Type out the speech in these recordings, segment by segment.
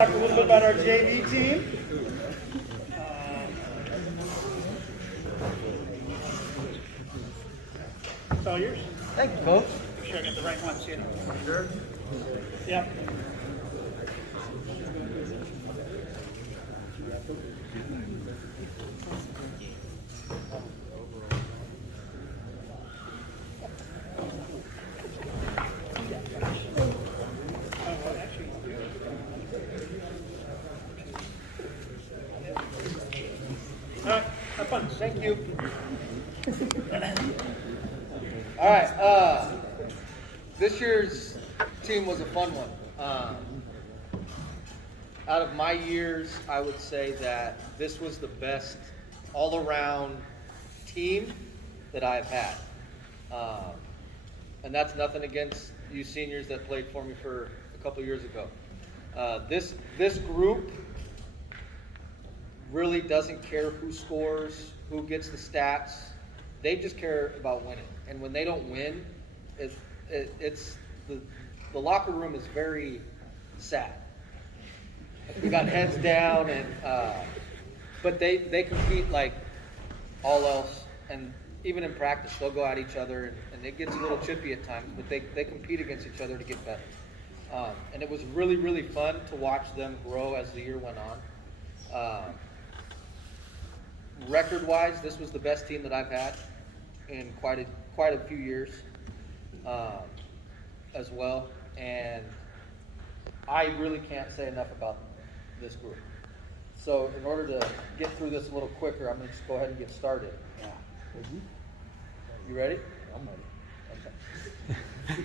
Talk a little bit about our JV team. It's all yours. Thank you, Coach. Make sure I get the right ones, you know. Sure. Yep. All right, have fun. Thank you. All right. This year's team was a fun one. Out of my years, I would say that this was the best all-around team that I've had. And that's nothing against you seniors that played for me for a couple years ago. This group really doesn't care who scores, who gets the stats. They just care about winning. And when they don't win, it's the locker room is very sad. We got heads down, and but they compete like all else. And even in practice, they'll go at each other, and it gets a little chippy at times. But they compete against each other to get better. And it was really, really fun to watch them grow as the year went on. Record-wise, this was the best team that I've had in quite a few years as well. And I really can't say enough about this group. So in order to get through this a little quicker, I'm going to just go ahead and get started. Yeah. You ready? I'm ready. Okay.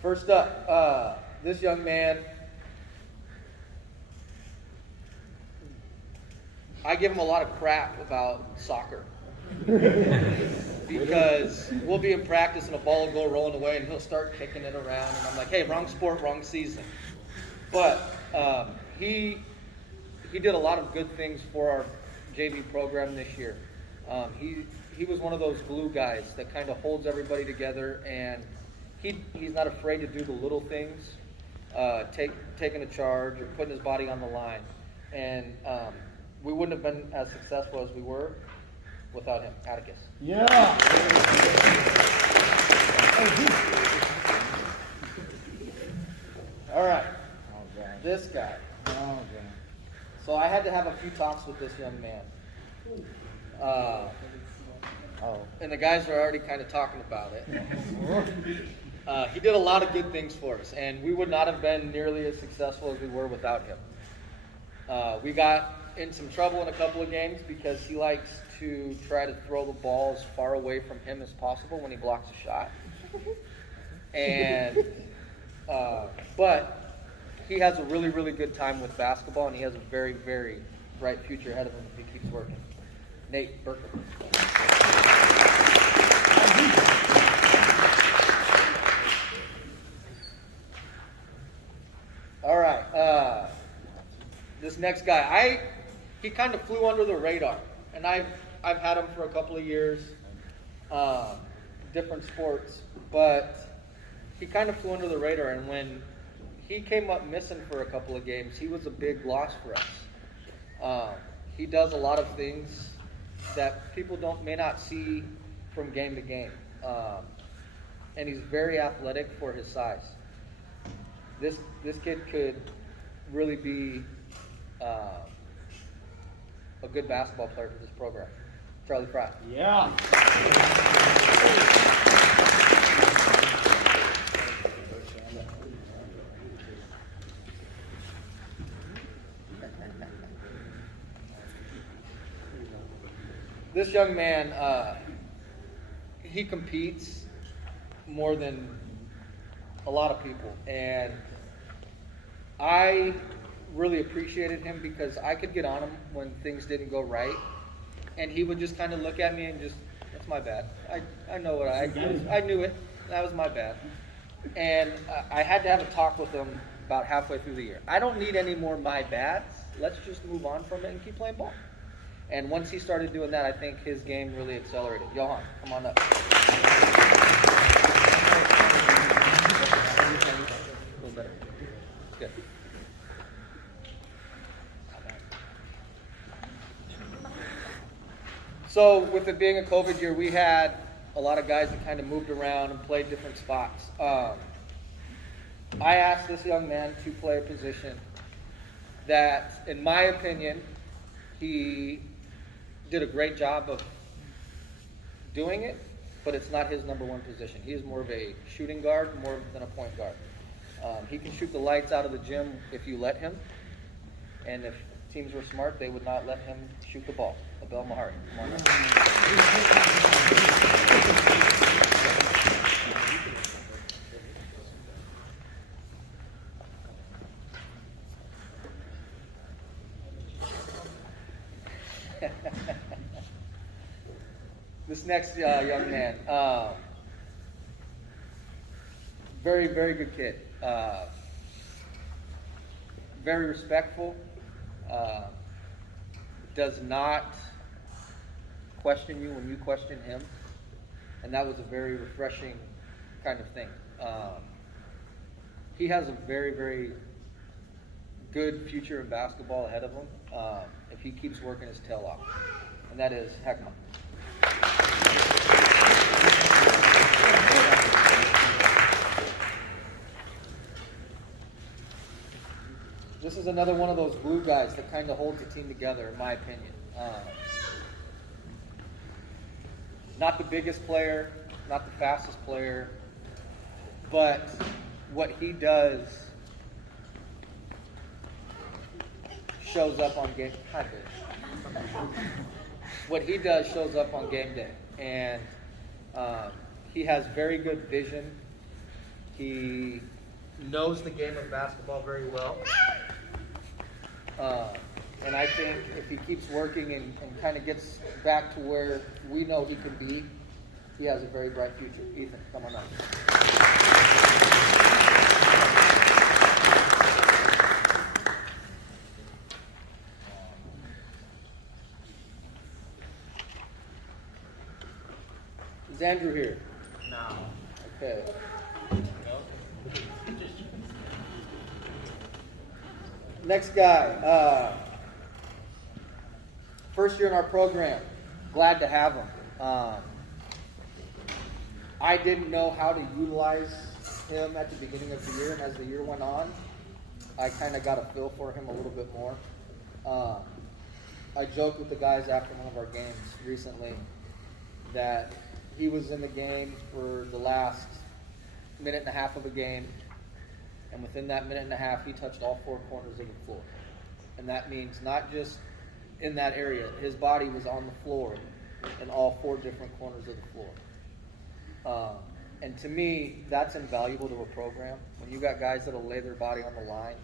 First up, this young man, I give him a lot of crap about soccer because we'll be in practice and a ball will go rolling away and he'll start kicking it around and I'm like, hey, wrong sport, wrong season. But he did a lot of good things for our JV program this year. He was one of those glue guys that kind of holds everybody together, and he's not afraid to do the little things, taking a charge or putting his body on the line. And we wouldn't have been as successful as we were without him. Atticus. Yeah. All right. Oh, God. This guy. Oh, God. So I had to have a few talks with this young man. And the guys are already kind of talking about it. He did a lot of good things for us, and we would not have been nearly as successful as we were without him. We got in some trouble in a couple of games because he likes to try to throw the ball as far away from him as possible when he blocks a shot. And but he has a really, really good time with basketball, and he has a very, very bright future ahead of him if he keeps working. Nate Berkeley. All right. This next guy, he kind of flew under the radar, and I've had him for a couple of years, different sports, but he kind of flew under the radar, and when he came up missing for a couple of games, he was a big loss for us. He does a lot of things that people may not see from game to game, and he's very athletic for his size. This kid could really be a good basketball player for this program. Charlie Fry. Yeah. This young man, he competes more than a lot of people, and I really appreciated him because I could get on him when things didn't go right, and he would just kind of look at me and just, that's my bad. I know what I knew it. That was my bad. And I had to have a talk with him about halfway through the year. I don't need any more my bads. Let's just move on from it and keep playing ball. And once he started doing that, I think his game really accelerated. Johan, come on up. A little better. Good. So with it being a COVID year, we had a lot of guys that kind of moved around and played different spots. I asked this young man to play a position that, in my opinion, he did a great job of doing it, but it's not his number one position. He is more of a shooting guard more than a point guard. He can shoot the lights out of the gym if you let him, and if teams were smart, they would not let him shoot the ball. Abel Mahari, come on up. This next young man, very, very good kid. Very respectful. Does not question you when you question him. And that was a very refreshing kind of thing. He has a very, very good future in basketball ahead of him if he keeps working his tail off. And that is Heckma. This is another one of those glue guys that kind of holds the team together, in my opinion. Not the biggest player, not the fastest player, but what he does shows up on game. Hi, Bill. What he does shows up on game day, and he has very good vision. He knows the game of basketball very well. And I think if he keeps working and kind of gets back to where we know he can be, he has a very bright future. Ethan, come on up. Is Andrew here? No. Okay. Next guy, first year in our program, glad to have him. I didn't know how to utilize him at the beginning of the year, and as the year went on, I kind of got a feel for him a little bit more. I joked with the guys after one of our games recently that he was in the game for the last minute and a half of a game. And within that minute and a half, he touched all four corners of the floor. And that means not just in that area. His body was on the floor in all four different corners of the floor. And to me, that's invaluable to a program. When you got guys that'll lay their body on the line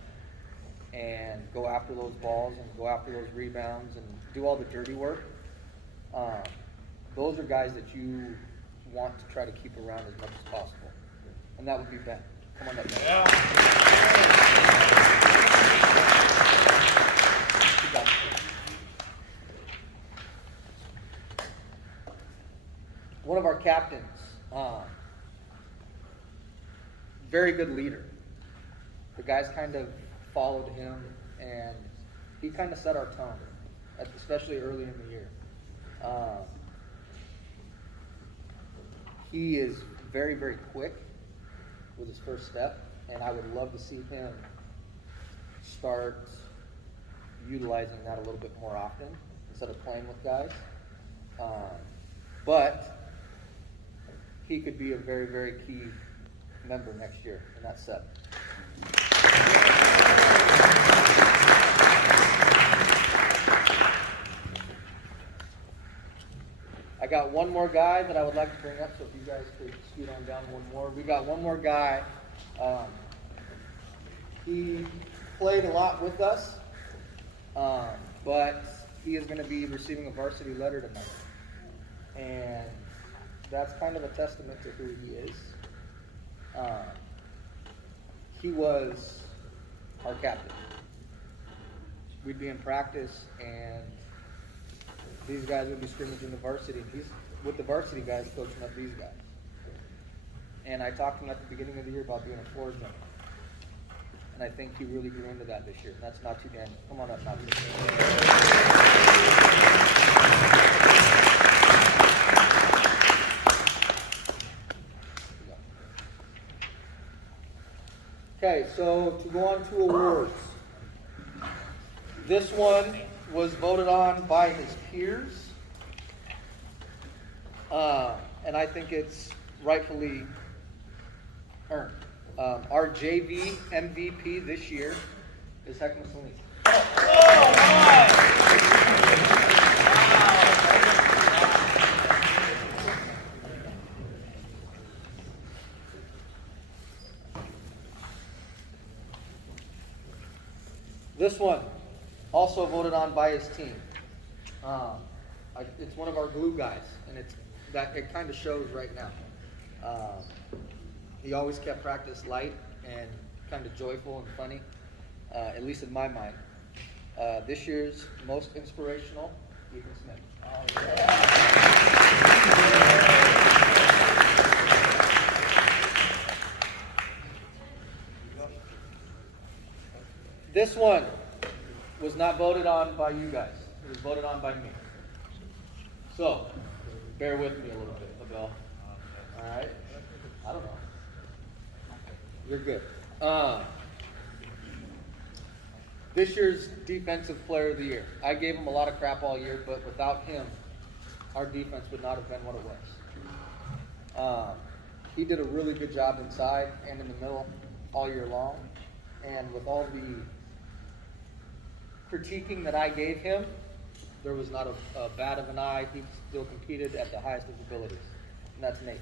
and go after those balls and go after those rebounds and do all the dirty work, those are guys that you want to try to keep around as much as possible. And that would be Ben. Come on up, Ben. Yeah. You got it. One of our captains, very good leader. The guys kind of followed him, and he kind of set our tone, especially early in the year. He is very, very quick with his first step, and I would love to see him start utilizing that a little bit more often instead of playing with guys. But he could be a very, very key member next year in that set. I got one more guy that I would like to bring up, so if you guys could scoot on down one more. We got one more guy. He played a lot with us, but he is going to be receiving a varsity letter tonight. And that's kind of a testament to who he is. He was our captain. We'd be in practice, and these guys would be scrimmaging the varsity. He's with the varsity guys coaching up these guys. And I talked to him at the beginning of the year about being a floor general. And I think he really grew into that this year. And that's Nachi Daniel. Come on up, Nachi. Okay, so to go on to awards. This one was voted on by his peers. And I think it's rightfully earned. Our JV MVP this year is Heckma Saline. This one, also voted on by his team. It's one of our glue guys, and it kind of shows right now. He always kept practice light and kind of joyful and funny, at least in my mind. This year's most inspirational, Ethan Smith. This one was not voted on by you guys. It was voted on by me. So, bear with me a little bit, Abel. All right? I don't know. You're good. This year's Defensive Player of the Year. I gave him a lot of crap all year, but without him, our defense would not have been what it was. He did a really good job inside and in the middle all year long. And with all the critiquing that I gave him, there was not a bat of an eye. He still competed at the highest of abilities. And that's Nate.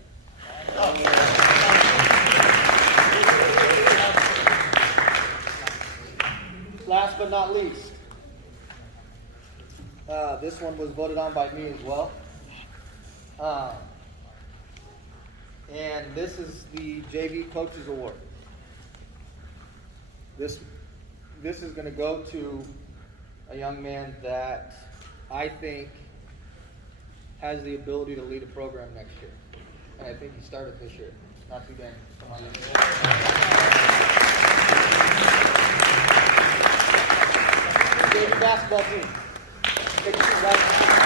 Last but not least, this one was voted on by me as well. And this is the JV Coaches Award. This is going to go to a young man that I think has the ability to lead a program next year. And I think he started this year. Not too dang. Come on. JV basketball team. Take a seat right now.